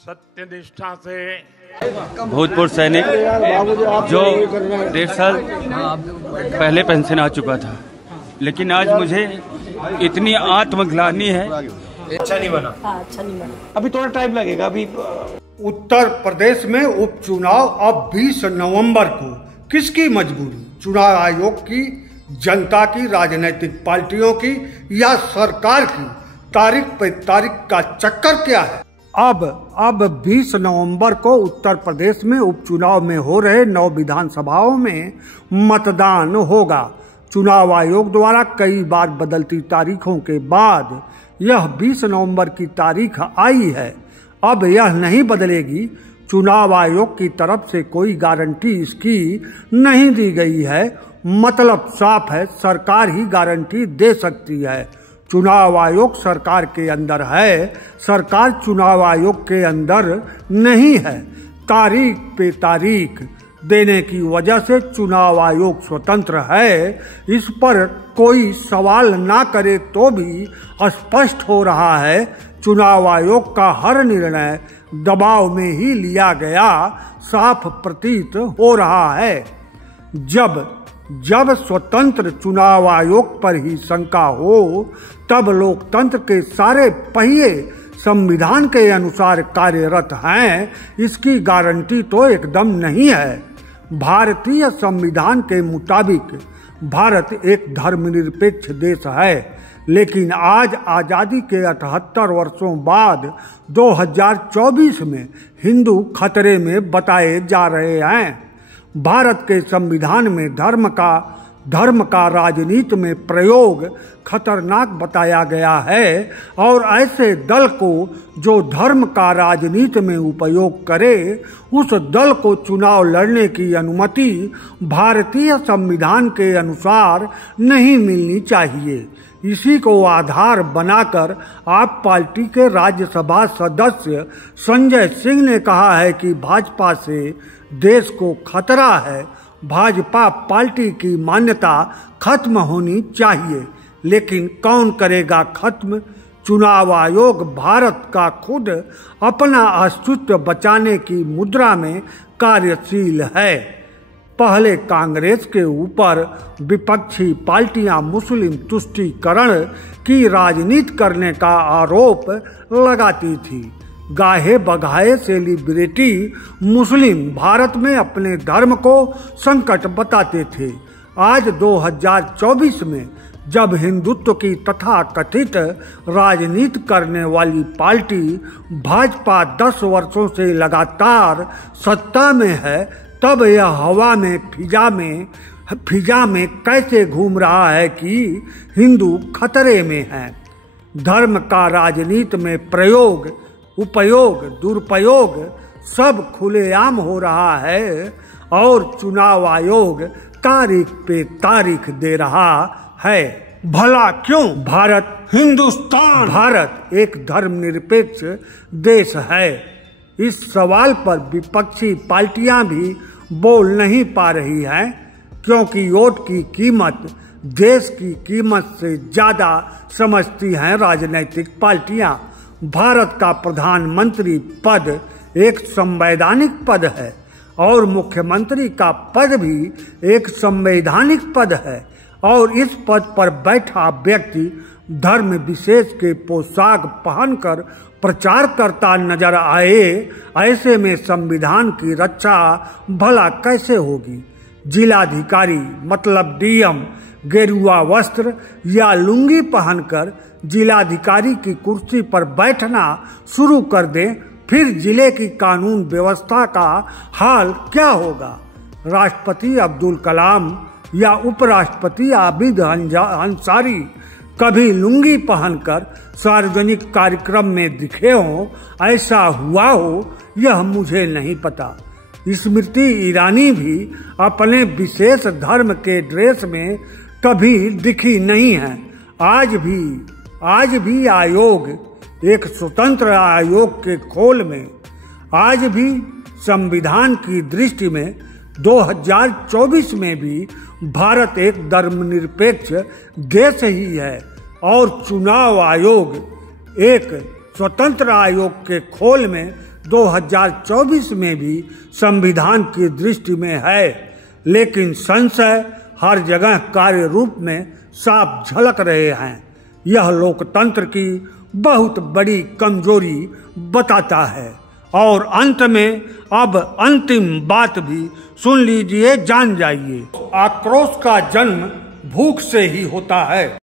सत्यनिष्ठा से भूतपूर्व सैनिक जो 1.5 साल पहले पेंशन आ चुका था, लेकिन आज मुझे इतनी आत्मग्लानि है। अच्छा नहीं बना। अच्छा नहीं बना। अभी थोड़ा टाइम लगेगा। अभी उत्तर प्रदेश में उपचुनाव अब 20 नवंबर को। किसकी मजबूरी? चुनाव आयोग की, जनता की, राजनीतिक पार्टियों की या सरकार की? तारीख पे तारीख का चक्कर क्या है? अब 20 नवंबर को उत्तर प्रदेश में उपचुनाव में हो रहे 9 विधानसभाओं में मतदान होगा। चुनाव आयोग द्वारा कई बार बदलती तारीखों के बाद यह 20 नवंबर की तारीख आई है। अब यह नहीं बदलेगी। चुनाव आयोग की तरफ से कोई गारंटी इसकी नहीं दी गई है। मतलब साफ है, सरकार ही गारंटी दे सकती है। चुनाव आयोग सरकार के अंदर है, सरकार चुनाव आयोग के अंदर नहीं है। तारीख पे तारीख देने की वजह से चुनाव आयोग स्वतंत्र है, इस पर कोई सवाल ना करे तो भी स्पष्ट हो रहा है। चुनाव आयोग का हर निर्णय दबाव में ही लिया गया साफ प्रतीत हो रहा है। जब स्वतंत्र चुनाव आयोग पर ही शंका हो, तब लोकतंत्र के सारे पहिए संविधान के अनुसार कार्यरत हैं, इसकी गारंटी तो एकदम नहीं है। भारतीय संविधान के मुताबिक भारत एक धर्मनिरपेक्ष देश है, लेकिन आज आजादी के 78 वर्षों बाद 2024 में हिंदू खतरे में बताए जा रहे हैं। भारत के संविधान में धर्म का राजनीति में प्रयोग खतरनाक बताया गया है और ऐसे दल को जो धर्म का राजनीति में उपयोग करे, उस दल को चुनाव लड़ने की अनुमति भारतीय संविधान के अनुसार नहीं मिलनी चाहिए। इसी को आधार बनाकर आप पार्टी के राज्यसभा सदस्य संजय सिंह ने कहा है कि भाजपा से देश को खतरा है। भाजपा पार्टी की मान्यता खत्म होनी चाहिए, लेकिन कौन करेगा खत्म? चुनाव आयोग भारत का खुद अपना अस्तित्व बचाने की मुद्रा में कार्यशील है। पहले कांग्रेस के ऊपर विपक्षी पार्टियां मुस्लिम तुष्टीकरण की राजनीति करने का आरोप लगाती थी। गाहे बगाहे सेलिब्रिटी मुस्लिम भारत में अपने धर्म को संकट बताते थे। आज 2024 में जब हिंदुत्व की तथाकथित राजनीति करने वाली पार्टी भाजपा 10 वर्षों से लगातार सत्ता में है, तब यह हवा में फिजा में कैसे घूम रहा है कि हिंदू खतरे में है। धर्म का राजनीति में प्रयोग, उपयोग, दुरुपयोग सब खुलेआम हो रहा है और चुनाव आयोग तारीख पे तारीख दे रहा है। भला क्यों? भारत एक धर्मनिरपेक्ष देश है। इस सवाल पर विपक्षी पार्टियां भी बोल नहीं पा रही हैं, क्योंकि वोट की कीमत देश की कीमत से ज्यादा समझती हैं राजनीतिक पार्टियां। भारत का प्रधानमंत्री पद एक संवैधानिक पद है और मुख्यमंत्री का पद भी एक संवैधानिक पद है, और इस पद पर बैठा व्यक्ति धर्म विशेष के पोशाक पहनकर प्रचार करता नजर आए, ऐसे में संविधान की रक्षा भला कैसे होगी? जिलाधिकारी मतलब डीएम गेरुआ वस्त्र या लुंगी पहनकर जिलाधिकारी की कुर्सी पर बैठना शुरू कर दें, फिर जिले की कानून व्यवस्था का हाल क्या होगा? राष्ट्रपति अब्दुल कलाम या उपराष्ट्रपति आबिद अंसारी कभी लुंगी पहनकर सार्वजनिक कार्यक्रम में दिखे हों, ऐसा हुआ हो, यह मुझे नहीं पता। स्मृति ईरानी भी अपने विशेष धर्म के ड्रेस में कभी दिखी नहीं है। आज भी आयोग एक स्वतंत्र आयोग के खोल में, आज भी संविधान की दृष्टि में 2024 में भी भारत एक धर्मनिरपेक्ष देश ही है और चुनाव आयोग एक स्वतंत्र आयोग के खोल में 2024 में भी संविधान की दृष्टि में है, लेकिन संशय हर जगह कार्य रूप में साफ झलक रहे हैं। यह लोकतंत्र की बहुत बड़ी कमजोरी बताता है। और अंत में अब अंतिम बात भी सुन लीजिए, जान जाइए। आक्रोश का जन्म भूख से ही होता है।